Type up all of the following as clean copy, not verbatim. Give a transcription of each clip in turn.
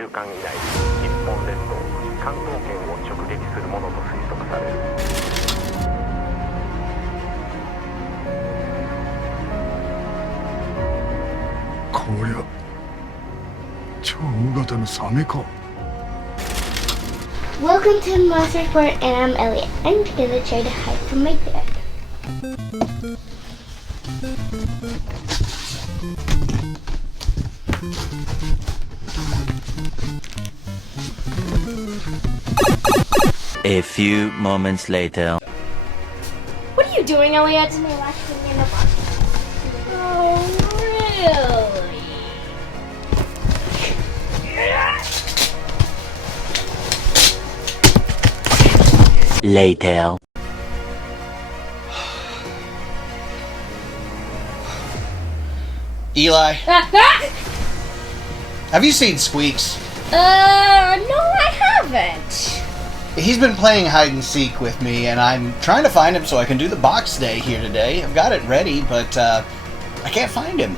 週間以内に日本列島関東圏を直撃するものと推測される。こりゃ超大型のサメか。 Welcome to Monster Report, and I'm Elliot. I'm gonna try to hide from my dad. A few moments later. What are you doing, Elliot? I'm watching in the box. Oh, really? Later. Eli, have you seen Squeaks? No, I haven't. He's been playing hide and seek with me, and I'm trying to find him so I can do the box day here today. I've got it ready, but I can't find him.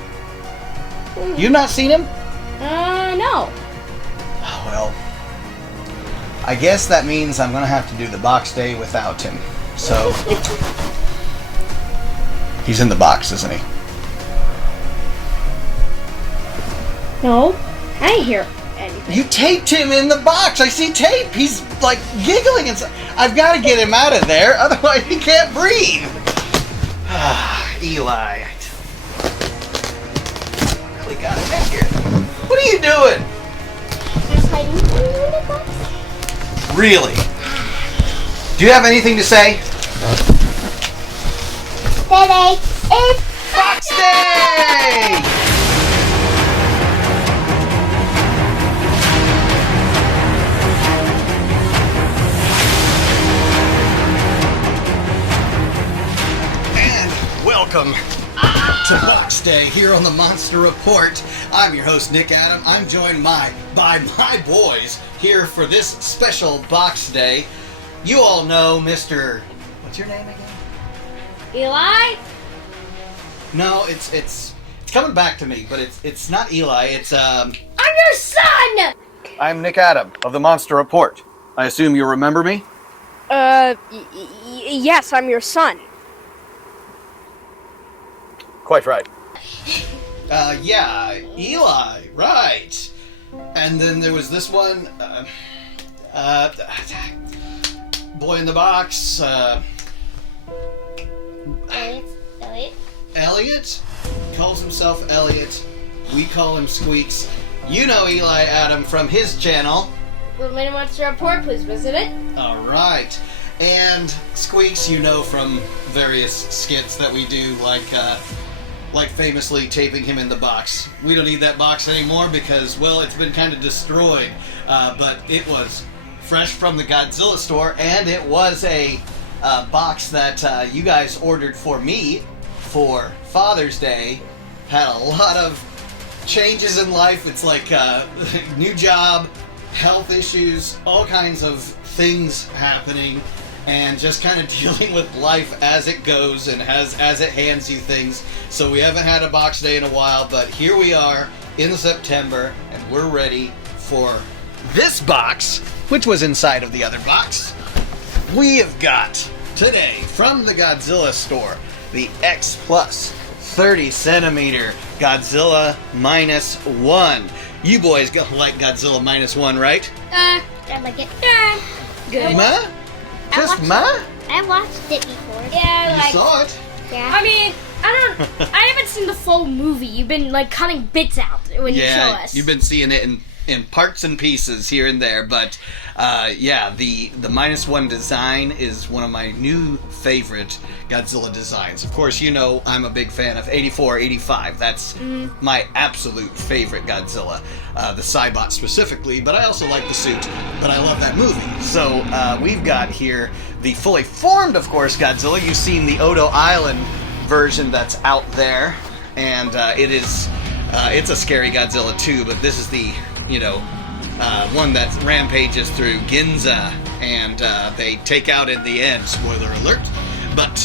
You've not seen him? No. Oh, well, I guess that means I'm gonna have to do the box day without him. So, he's in the box, isn't he? No, I didn't hear anything. You taped him in the box. I see tape. He's like giggling and I've got to get him out of there, otherwise he can't breathe. Eli, really got him in here. What are you doing? Just hiding from you in the box. Really? Do you have anything to say? Today is Box Day! Welcome to Box Day here on the Monster Report. I'm your host, Nick Adam. I'm joined by my boys here for this special Box Day. You all know Mr. What's your name again? Eli? No, it's coming back to me, but it's not Eli. It's I'm your son! I'm Nick Adam of the Monster Report. I assume you remember me? Yes, I'm your son. Quite right. Yeah, Eli, right. And then there was this one, Boy in the Box, Elliot? Elliot? Calls himself Elliot. We call him Squeaks. You know Eli Adam from his channel. Women Monster Report, please visit it. Alright. And Squeaks, you know from various skits that we do, like famously taping him in the box. We don't need that box anymore because, well, it's been kind of destroyed. But it was fresh from the Godzilla store, and it was a box that you guys ordered for me for Father's Day. Had a lot of changes in life. It's like new job, health issues, all kinds of things happening, and just kind of dealing with life as it goes and as it hands you things. So we haven't had a box day in a while, but here we are in September, and we're ready for this box, which was inside of the other box. We have got today from the Godzilla store the X Plus 30 centimeter Godzilla Minus One. You boys gonna like Godzilla Minus One, right? I like it. Good. Ma? Just Ma? I watched it before. Yeah, You saw it. Yeah. I mean, I haven't seen the full movie. You've been like cutting bits out when you show us. You've been seeing it in parts and pieces here and there, but yeah, the Minus One design is one of my new favorite Godzilla designs. Of course, you know I'm a big fan of 84, 85. That's my absolute favorite Godzilla. The Cybot specifically, but I also like the suit, but I love that movie. So we've got here the fully formed, of course, Godzilla. You've seen the Odo Island version that's out there, and it's a scary Godzilla too, but this is the one that rampages through Ginza, and they take out in the end, spoiler alert. But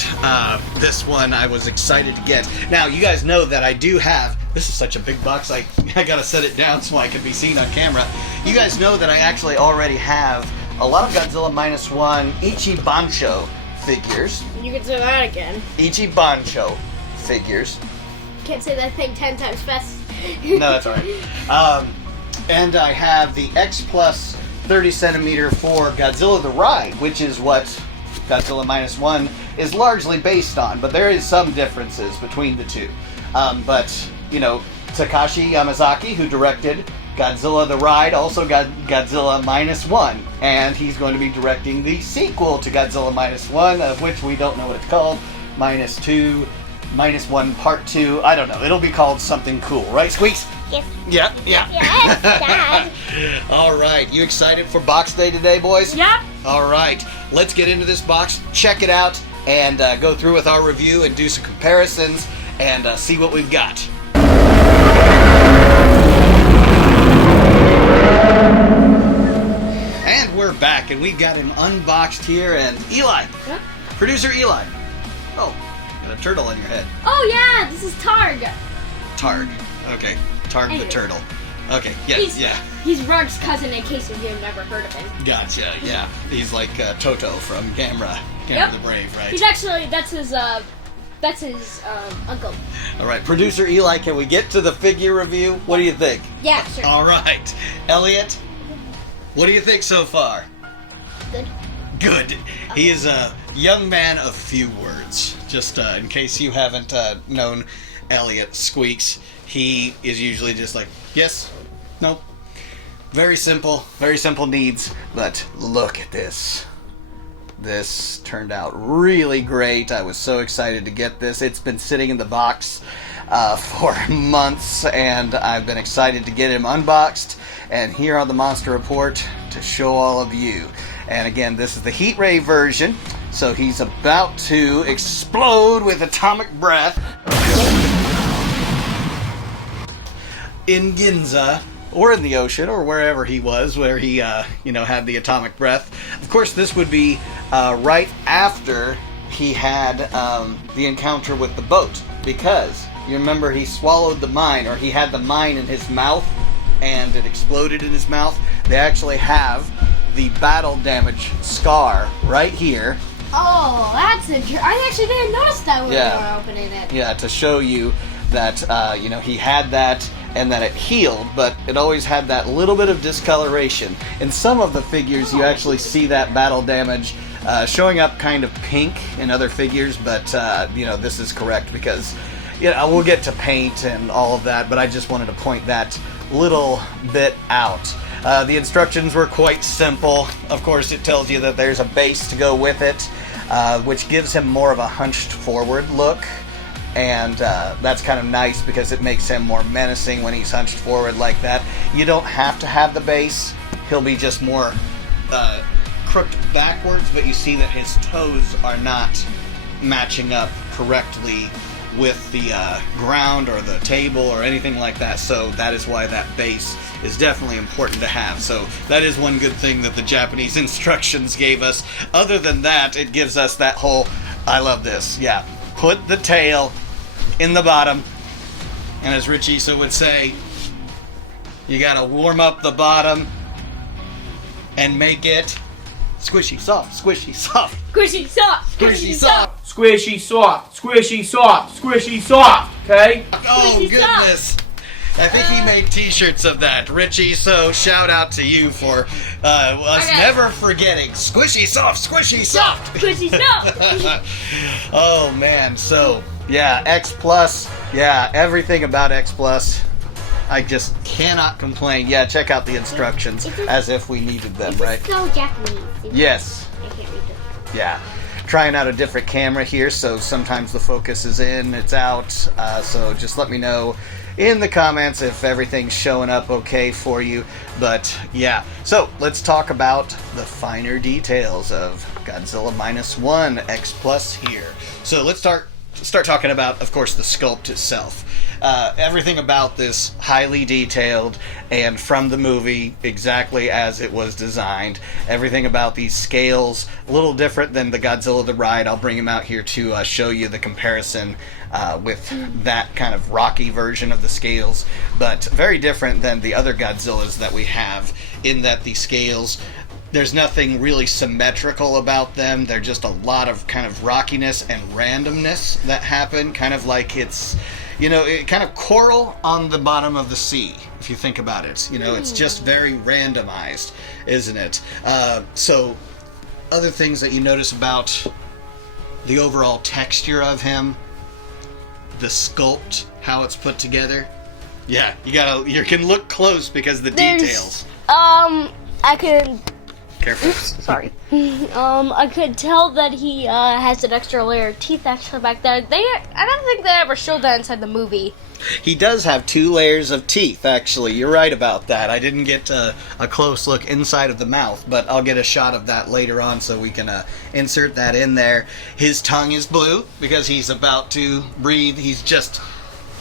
this one I was excited to get. Now, you guys know that I do have This is such a big box, I gotta set it down so I can be seen on camera. You guys know that I actually already have a lot of Godzilla Minus One Ichi Bancho figures. You can say that again. Ichi Bancho figures. Can't say that thing 10 times fast. No, that's alright. And I have the X Plus 30 centimeter for Godzilla the Ride, which is what Godzilla Minus One is largely based on, but there is some differences between the two. But, you know, Takashi Yamazaki, who directed Godzilla the Ride, also got Godzilla Minus One, and he's going to be directing the sequel to Godzilla Minus One, of which we don't know what it's called, Minus Two, Minus One Part 2, I don't know, it'll be called something cool, right, Squeaks? Yes. Yeah. Yes, Dad. All right, you excited for box day today, boys? Yep. All right, let's get into this box, check it out, and go through with our review and do some comparisons and see what we've got. And we're back, and we've got him unboxed here, and Eli, Yep. producer Eli. Oh, got a turtle on your head. Oh yeah, this is Targ. Targ. Okay, Targ the Anyway. turtle. Okay, He's yeah. He's Rug's cousin in case you've never heard of him. Gotcha, yeah. He's like Toto from Gamera Yep. the Brave, right? He's actually, that's his uncle. All right, producer Eli, can we get to the figure review? What do you think? Yeah, sure. All right, Elliot, what do you think so far? Good. Good. He is a young man of few words. Just in case you haven't known Elliot Squeaks, he is usually just like, yes, nope. Very simple needs, but look at this. This turned out really great. I was so excited to get this. It's been sitting in the box for months, and I've been excited to get him unboxed and here on the Monster Report to show all of you. And again, this is the heat ray version, so he's about to explode with atomic breath in Ginza, or in the ocean, or wherever he was, where he, had the atomic breath. Of course, this would be right after he had the encounter with the boat, because you remember he swallowed the mine, or he had the mine in his mouth, and it exploded in his mouth. They actually have the battle damage scar right here. Oh, that's interesting. I actually didn't notice that when we were opening it. Yeah, to show you that, he had that, and that it healed, but it always had that little bit of discoloration. In some of the figures, you actually see that battle damage showing up kind of pink in other figures, but, this is correct because, we'll get to paint and all of that, but I just wanted to point that little bit out. The instructions were quite simple. Of course, it tells you that there's a base to go with it, which gives him more of a hunched forward look. And that's kind of nice because it makes him more menacing when he's hunched forward like that. You don't have to have the base. He'll be just more crooked backwards, but you see that his toes are not matching up correctly with the ground or the table or anything like that. So that is why that base is definitely important to have. So that is one good thing that the Japanese instructions gave us. Other than that, it gives us that whole, I love this, yeah. Put the tail in the bottom, and as Rich Issa would say, you gotta warm up the bottom and make it squishy soft, squishy soft, Squishy soft. squishy soft. Squishy soft, squishy soft, squishy soft, okay? Oh Squishy goodness! I think he made t-shirts of that, Richie, so shout out to you for us Okay. never forgetting squishy soft, squishy soft. Squishy soft. Oh man, so yeah, X Plus, yeah, everything about X Plus. I just cannot complain. Yeah, check out the instructions as if we needed them, right? It's so Japanese. Yes. I can't read it. Yeah. Trying out a different camera here, so sometimes the focus is in, it's out. So just let me know in the comments if everything's showing up okay for you. But yeah, so let's talk about the finer details of Godzilla Minus One X Plus here. So let's start start talking about, of course, the sculpt itself. Everything about this highly detailed and from the movie exactly as it was designed. Everything about these scales, a little different than the Godzilla the Ride. I'll bring him out here to show you the comparison with that kind of rocky version of the scales, but very different than the other Godzillas that we have in that the scales, there's nothing really symmetrical about them. They're just a lot of kind of rockiness and randomness that happen, kind of like it's, kind of coral on the bottom of the sea, if you think about it. It's just very randomized, isn't it? So, other things that you notice about the overall texture of him, the sculpt, how it's put together. Yeah, you can look close because the details. I could. Careful. Sorry. I could tell that he has an extra layer of teeth actually back there. I don't think they ever showed that inside the movie. He does have 2 layers of teeth, actually. You're right about that. I didn't get a close look inside of the mouth, but I'll get a shot of that later on so we can insert that in there. His tongue is blue because he's about to breathe. He's just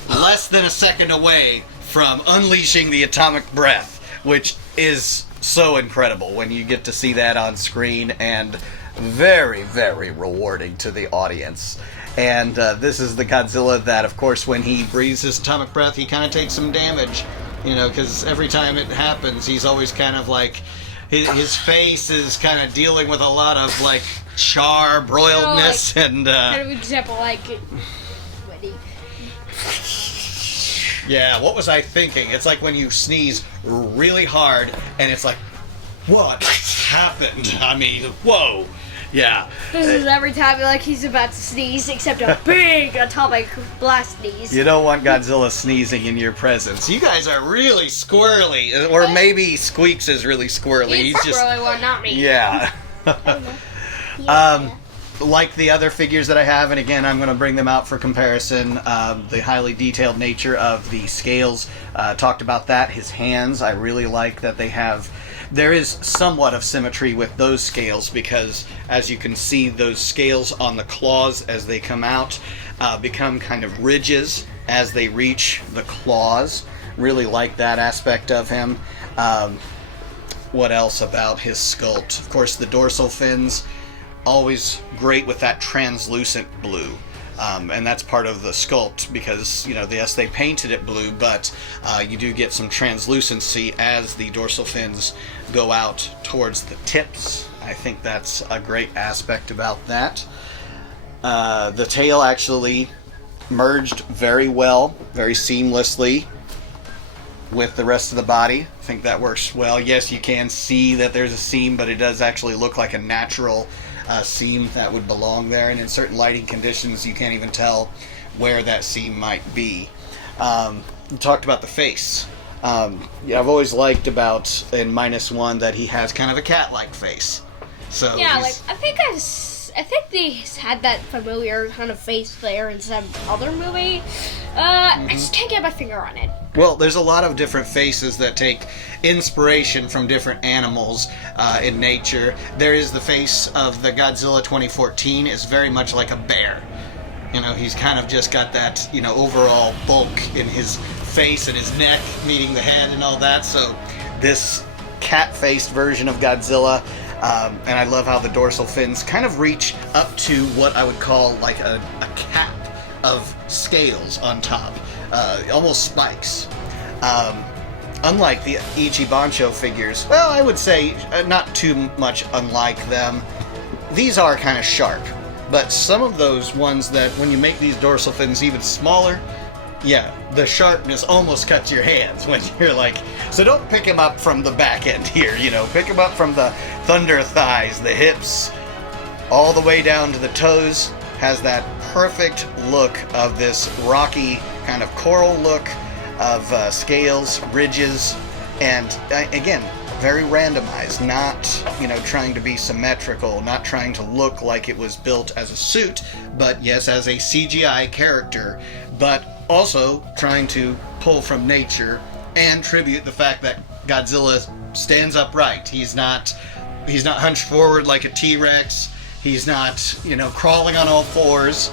less than a second away from unleashing the atomic breath, which is so incredible when you get to see that on screen, and very, very rewarding to the audience. And this is the Godzilla that, of course, when he breathes his atomic breath, he kind of takes some damage, because every time it happens, he's always kind of like, his face is kind of dealing with a lot of, like, char, broiledness, and... kind of example, like... when he... Yeah, what was I thinking? It's like when you sneeze really hard, and it's like, what happened? I mean, whoa. Yeah. This is every time like he's about to sneeze, except a big atomic blast sneeze. You don't want Godzilla sneezing in your presence. You guys are really squirrely. Or maybe Squeaks is really squirrely. He's just... squirrely one, not me. Yeah. Like the other figures that I have, and again, I'm going to bring them out for comparison. The highly detailed nature of the scales, talked about that. His hands, I really like that they have... There is somewhat of symmetry with those scales because, as you can see, those scales on the claws as they come out become kind of ridges as they reach the claws. Really like that aspect of him. What else about his sculpt? Of course, the dorsal fins, always great with that translucent blue. And that's part of the sculpt because, yes, they painted it blue, but you do get some translucency as the dorsal fins go out towards the tips. I think that's a great aspect about that. The tail actually merged very well, very seamlessly with the rest of the body. I think that works well. Yes, you can see that there's a seam, but it does actually look like a natural seam that would belong there, and in certain lighting conditions you can't even tell where that seam might be. You talked about the face. I've always liked about in Minus One that he has kind of a cat-like face. So yeah, I think they had that familiar kind of face there in some other movie. I just can't get my finger on it. Well, there's a lot of different faces that take inspiration from different animals in nature. There is the face of the Godzilla 2014 is very much like a bear. He's kind of just got that, overall bulk in his face and his neck meeting the head and all that. So this cat-faced version of Godzilla, and I love how the dorsal fins kind of reach up to what I would call like a cap of scales on top. Almost spikes. Unlike the Ichibancho figures, well, I would say not too much unlike them. These are kind of sharp, but some of those ones that when you make these dorsal fins even smaller, yeah, the sharpness almost cuts your hands when you're like, so don't pick him up from the back end here, pick him up from the thunder thighs, the hips, all the way down to the toes. Has that perfect look of this rocky kind of coral look of scales, ridges, and again, very randomized, not, trying to be symmetrical, not trying to look like it was built as a suit, but yes, as a CGI character, but also trying to pull from nature and tribute the fact that Godzilla stands upright. He's not hunched forward like a T-Rex. He's not, crawling on all fours.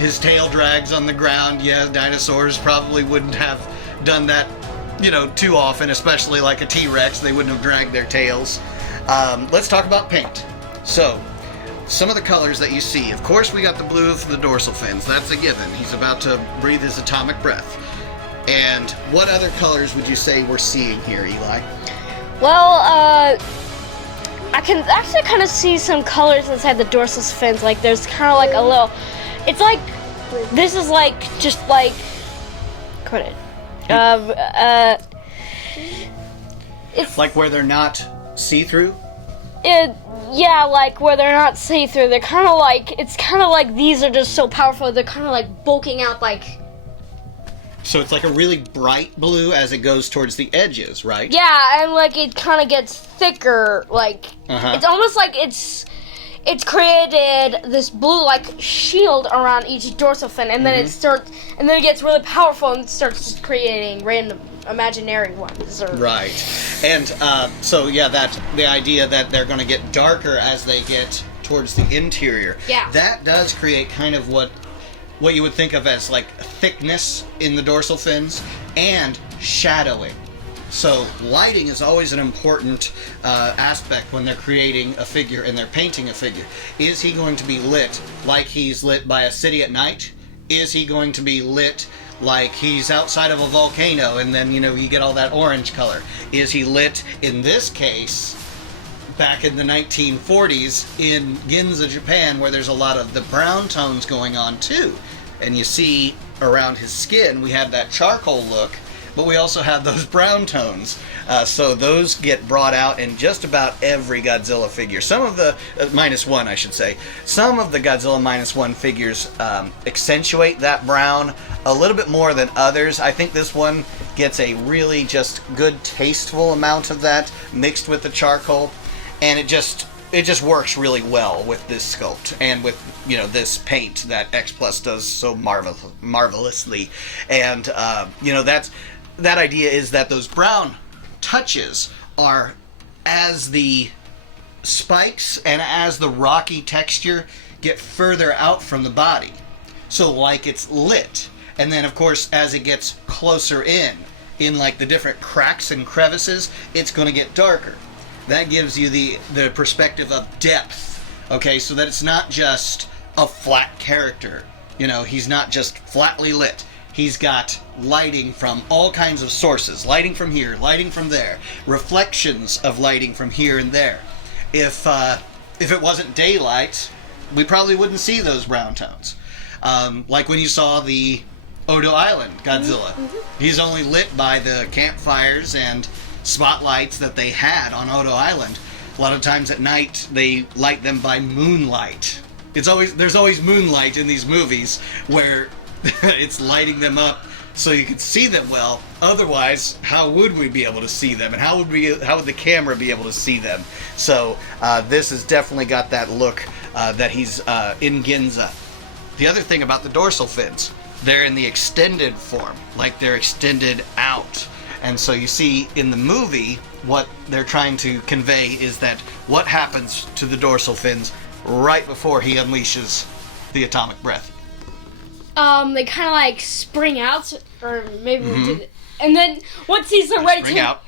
His tail drags on the ground. Yeah, dinosaurs probably wouldn't have done that, too often, especially like a T-Rex. They wouldn't have dragged their tails. Let's talk about paint. So, some of the colors that you see. Of course, we got the blue for the dorsal fins. That's a given. He's about to breathe his atomic breath. And what other colors would you say we're seeing here, Eli? Well, I can actually kind of see some colors inside the dorsal fins. Like there's kind of like a little. It's like this is like just like. Quit it. It's like where they're not see-through. Yeah, like where they're not see-through. They're kind of like it's kind of like these are just so powerful. They're kind of like bulking out like. So it's like a really bright blue as it goes towards the edges, right? Yeah, and like it kind of gets thicker. Like it's almost like it's created this blue like shield around each dorsal fin, and then it gets really powerful and starts just creating random imaginary ones. Right, and so yeah, that the idea that they're going to get darker as they get towards the interior. Yeah, that does create kind of what you would think of as like thickness in the dorsal fins and shadowing. So lighting is always an important aspect when they're creating a figure and they're painting a figure. Is he going to be lit like he's lit by a city at night? Is he going to be lit like he's outside of a volcano and then, you get all that orange color? Is he lit, in this case, back in the 1940s in Ginza, Japan, where there's a lot of the brown tones going on too? And you see around his skin, we have that charcoal look, but we also have those brown tones. So those get brought out in just about every Godzilla figure. Some of the, minus one I should say, some of the Godzilla Minus One figures accentuate that brown a little bit more than others. I think this one gets a really just good tasteful amount of that mixed with the charcoal. And it just works really well with this sculpt and with this paint that X Plus does so marvelously. And that idea is that those brown touches are as the spikes and as the rocky texture get further out from the body. So like it's lit, and then of course as it gets closer in like the different cracks and crevices, it's going to get darker. That gives you the perspective of depth, okay? So that it's not just a flat character. He's not just flatly lit. He's got lighting from all kinds of sources. Lighting from here, lighting from there. Reflections of lighting from here and there. If it wasn't daylight, we probably wouldn't see those brown tones. Like when you saw the Odo Island Godzilla. He's only lit by the campfires and spotlights that they had on Odo Island. A lot of times at night they light them by moonlight. There's always moonlight in these movies where it's lighting them up so you can see them well. Otherwise, how would we be able to see them, and how would the camera be able to see them? So this has definitely got that look that he's in Ginza. The other thing about the dorsal fins, they're in the extended form, like they're extended out. And so you see in the movie, what they're trying to convey is that what happens to the dorsal fins right before he unleashes the atomic breath. They kind of like spring out, or maybe we'll do it. And then once he's ready spring to... out.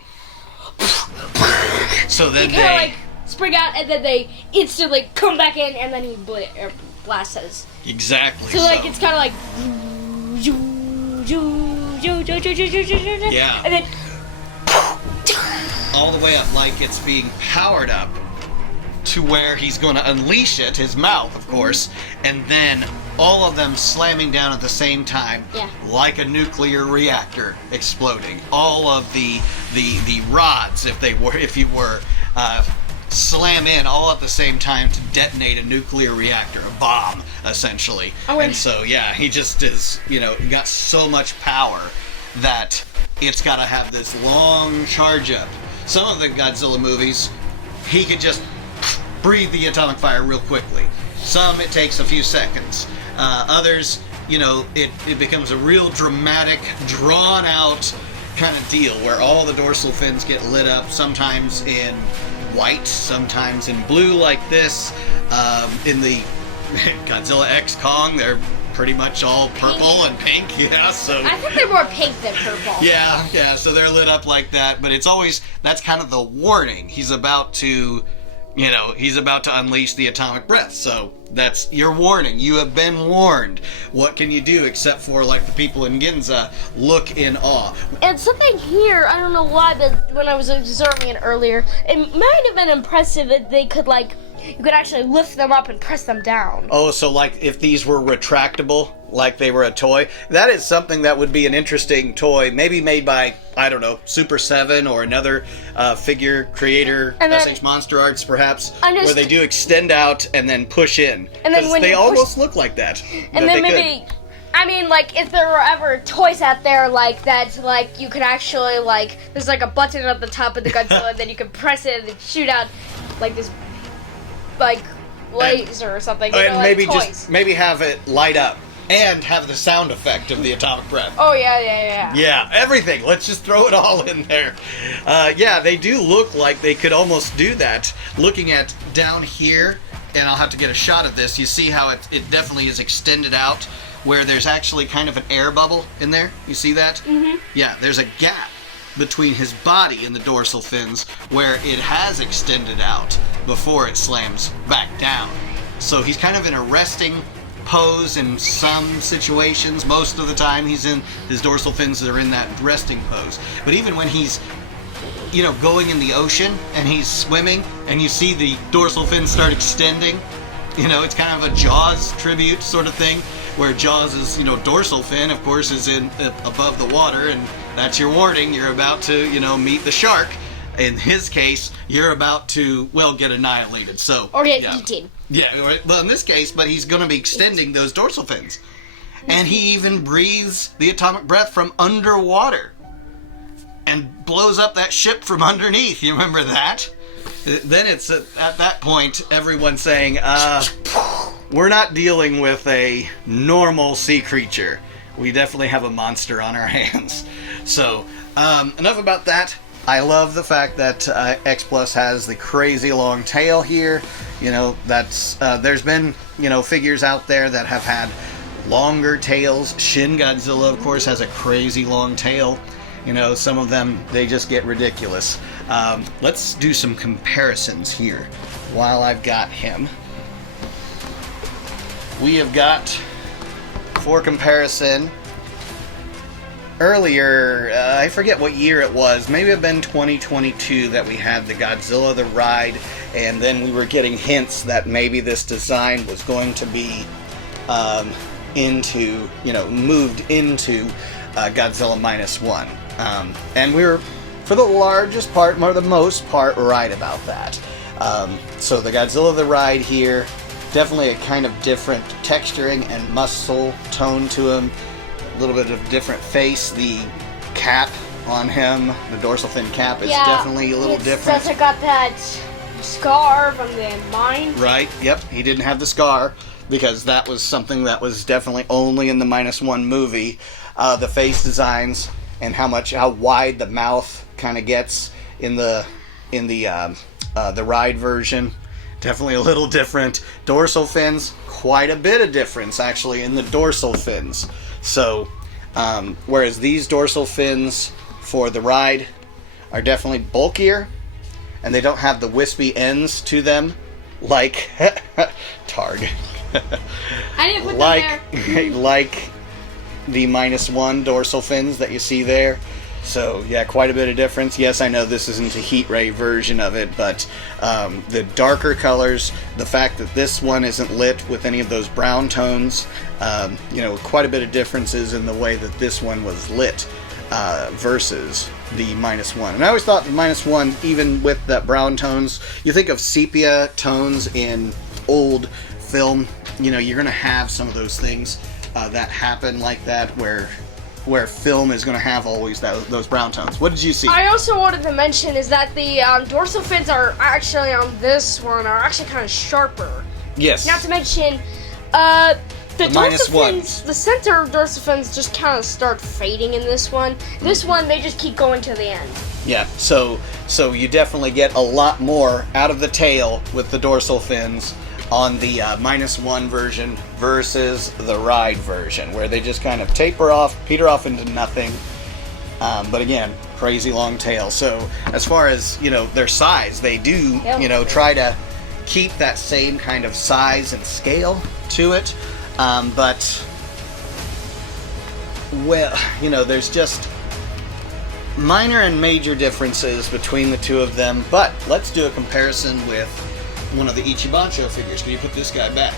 So then they kind of like spring out, and then they instantly come back in, and then he blasts us. Exactly. So like it's kind of like... Yeah. And then all the way up, like it's being powered up to where he's going to unleash it, his mouth, of course, and then all of them slamming down at the same time, like a nuclear reactor exploding. All of the rods, if you were, slam in all at the same time to detonate a nuclear reactor, a bomb, essentially. And so, yeah, he just is, he got so much power that it's got to have this long charge up. Some of the Godzilla movies, he could just breathe the atomic fire real quickly. Some, it takes a few seconds. Others, it becomes a real dramatic, drawn out kind of deal where all the dorsal fins get lit up, sometimes in white, sometimes in blue like this. In the Godzilla X Kong, they're pretty much all purple and pink. Yeah, so I think they're more pink than purple. yeah, so they're lit up like that, but it's always, that's kind of the warning. He's about to unleash the atomic breath. So that's your warning. You have been warned. What can you do except for, like the people in Ginza, look in awe? And something here, I don't know why, but when I was observing it earlier, it might have been impressive that they could, like, you could actually lift them up and press them down. Oh, so like if these were retractable, like they were a toy, that is something that would be an interesting toy, maybe made by, I don't know, Super 7 or another figure creator, And then- SH Monster Arts perhaps, I'm just- where they do extend out and then push in. And then 'Cause when they you push- almost look like that. And then maybe, I mean, like, if there were ever toys out there like that, like, you could actually, like, there's like a button at the top of the Godzilla, and then you could press it and then shoot out, like, this, like, laser or something. You And know, like maybe toys. just maybe have it light up and have the sound effect of the atomic breath. Oh, yeah. Yeah, everything. Let's just throw it all in there. Yeah, they do look like they could almost do that. Looking at down here, and I'll have to get a shot of this, you see how it definitely is extended out, where there's actually kind of an air bubble in there. You see that? Mm-hmm. Yeah, there's a gap between his body and the dorsal fins where it has extended out before it slams back down. So he's kind of in a resting pose in some situations. Most of the time he's in, his dorsal fins are in that resting pose. But even when he's, going in the ocean and he's swimming and you see the dorsal fins start extending, it's kind of a Jaws tribute sort of thing, where Jaws is, dorsal fin, of course, is in above the water, and that's your warning. You're about to, meet the shark. In his case, you're about to, get annihilated. So Or get eaten. Yeah, well, in this case, but he's going to be extending those dorsal fins. And he even breathes the atomic breath from underwater and blows up that ship from underneath. You remember that? Then it's at that point, everyone's saying, we're not dealing with a normal sea creature. We definitely have a monster on our hands. So, enough about that. I love the fact that X Plus has the crazy long tail here. That's there's been figures out there that have had longer tails. Shin Godzilla, of course, has a crazy long tail. Some of them, they just get ridiculous. Let's do some comparisons here while I've got him. We have got, for comparison, earlier, I forget what year it was, maybe it had been 2022 that we had the Godzilla the Ride, and then we were getting hints that maybe this design was going to be moved into Godzilla Minus One. And we were, for the largest part, or the most part, right about that. So the Godzilla the Ride here, definitely a kind of different texturing and muscle tone to him. A little bit of different face. The cap on him, the dorsal fin cap, is definitely a little different. Since I got that scar from the mine. Right, yep. He didn't have the scar because that was something that was definitely only in the Minus One movie. The face designs and how wide the mouth kind of gets in the Ride version. Definitely a little different. Dorsal fins, quite a bit of difference actually in the dorsal fins. So, whereas these dorsal fins for the Ride are definitely bulkier, and they don't have the wispy ends to them, like Targ. I didn't put them there. Like the Minus One dorsal fins that you see there. So, yeah, quite a bit of difference. Yes, I know this isn't a heat ray version of it, but the darker colors, the fact that this one isn't lit with any of those brown tones, quite a bit of differences in the way that this one was lit versus the Minus One. And I always thought the Minus One, even with that brown tones, you think of sepia tones in old film, you're going to have some of those things that happen like that, where film is going to have always those brown tones. What did you see? I also wanted to mention is that the dorsal fins are actually on this one are actually kind of sharper. Yes. Not to mention, the Minus dorsal fins, Ones. the center dorsal fins just kind of start fading in this one. This one, they just keep going to the end. Yeah, so you definitely get a lot more out of the tail with the dorsal fins on the -1 version versus the ride version, where they just kind of peter off into nothing. But again, crazy long tail. So as far as, their size, they do, try to keep that same kind of size and scale to it. But, well, there's just minor and major differences between the two of them. But let's do a comparison with one of the Ichibancho figures. Can you put this guy back?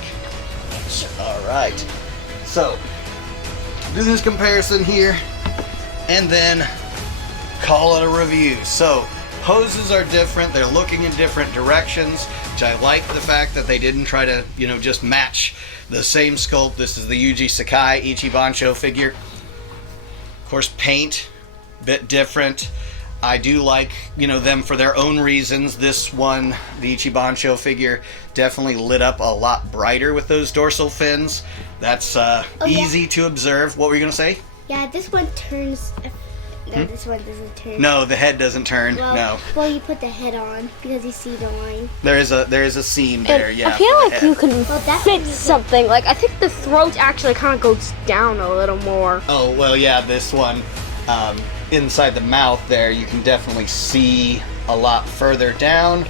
Alright. So, do this comparison here, and then call it a review. So, poses are different, they're looking in different directions, which I like the fact that they didn't try to, just match the same sculpt. This is the Yuji Sakai Ichibancho figure. Of course, paint, bit different. I do like, them for their own reasons. This one, the Ichibancho figure, definitely lit up a lot brighter with those dorsal fins. That's easy to observe. What were you going to say? Yeah, this one turns. No, this one doesn't turn. No, the head doesn't turn. Well, no. Well, you put the head on because you see the line. There is a seam there. And yeah. I feel like you can that's fit something. Like, I think the throat actually kind of goes down a little more. Oh well, yeah. This one, inside the mouth there, you can definitely see a lot further down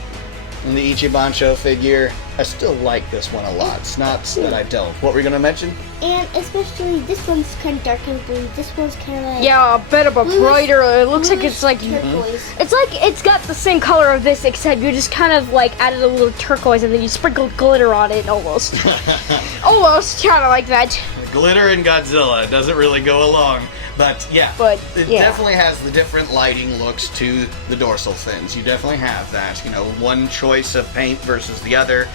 in the Ichibancho figure. I still like this one a lot. It's not that I don't. What were you gonna mention? And especially this one's kind of dark and blue. This one's kind of like Yeah, a bit of a brighter. It looks like it's like turquoise. it's like it's got the same color of this, except you just kind of like added a little turquoise and then you sprinkled glitter on it almost. Almost kind of like that. Glitter and Godzilla doesn't really go along. But yeah, it definitely has the different lighting looks to the dorsal fins. You definitely have that. One choice of paint versus the other.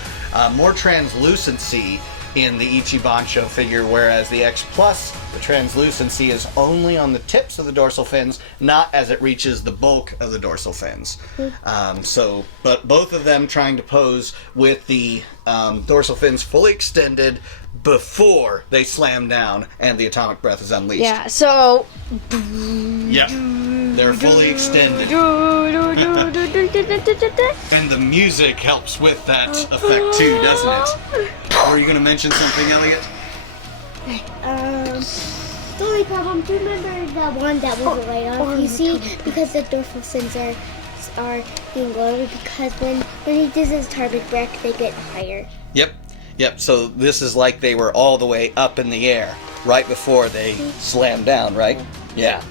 More translucency in the Ichibancho figure, whereas the X Plus, the translucency is only on the tips of the dorsal fins, not as it reaches the bulk of the dorsal fins. But both of them trying to pose with the dorsal fins fully extended before they slam down and the atomic breath is unleashed. Yeah, so Yep, they're fully extended. And the music helps with that effect too, doesn't it? Were you going to mention something, Elliot? The only problem, do you remember the one that was a layoff? You see, because the dorsal fins are being lower, because when he does his atomic breath, they get higher. Yep, so this is like they were all the way up in the air right before they slammed down, right? Yeah.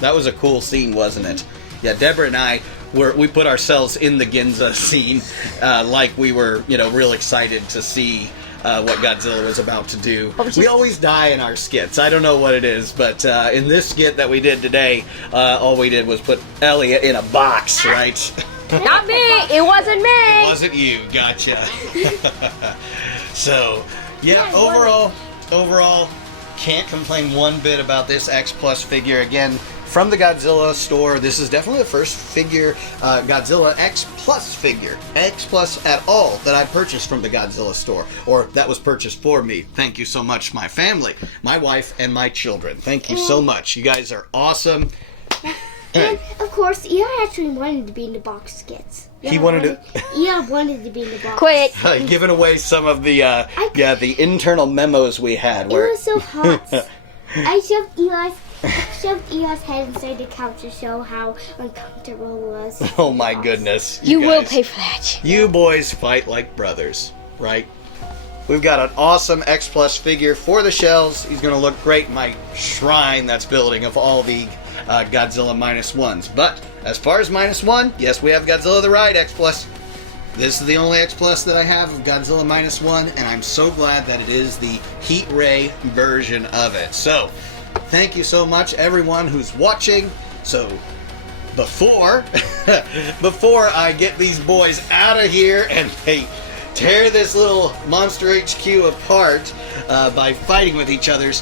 That was a cool scene, wasn't it? Yeah, Deborah and I, we put ourselves in the Ginza scene like we were, real excited to see what Godzilla was about to do. We always die in our skits. I don't know what it is, but in this skit that we did today, all we did was put Elliot in a box, right? not me. It wasn't me. It wasn't you. Gotcha. So, yeah, overall, can't complain one bit about this X Plus figure. Again, from the Godzilla store, this is definitely the first figure, Godzilla X Plus figure, X Plus at all, that I purchased from the Godzilla store, or that was purchased for me. Thank you so much, my family, my wife, and my children. Thank you so much. You guys are awesome. And, of course, Eli actually wanted to be in the box skits. He wanted to... Eli wanted to be in the box. Quit. Giving away some of the, the internal memos we had. It was so hot. I shoved Eli's head inside the couch to show how uncomfortable it was. Oh my goodness. You will guys. pay for that. You boys fight like brothers, right? We've got an awesome X Plus figure for the shelves. He's going to look great in my shrine that's building of all the Godzilla Minus Ones. But as far as Minus One, yes, we have Godzilla the Ride X Plus. This is the only X Plus that I have of Godzilla Minus One, and I'm so glad that it is the Heat Ray version of it. So, thank you so much, everyone who's watching. So, before I get these boys out of here and they tear this little Monster HQ apart by fighting with each other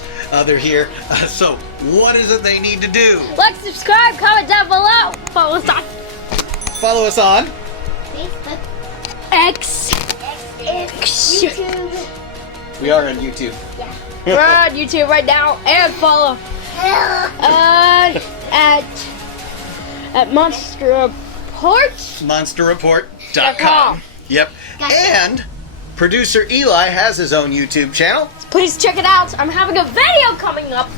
here. So, what is it they need to do? Like, subscribe, comment down below. Follow us on Facebook, X. YouTube. We are on YouTube. We're on YouTube right now, and follow at Monster Report. MonsterReport.com. Yep. And Producer Eli has his own YouTube channel. Please check it out. I'm having a video coming up.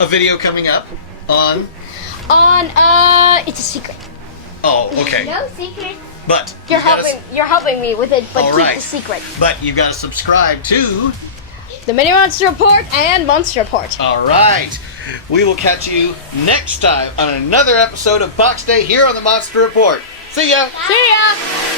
A video coming up on... It's a secret. Oh, okay. No secret. But You're helping me with it, but All keep right. the secret. But you've got to subscribe to... The Mini Monster Report and Monster Report. All right. We will catch you next time on another episode of Box Day here on the Monster Report. See ya! See ya!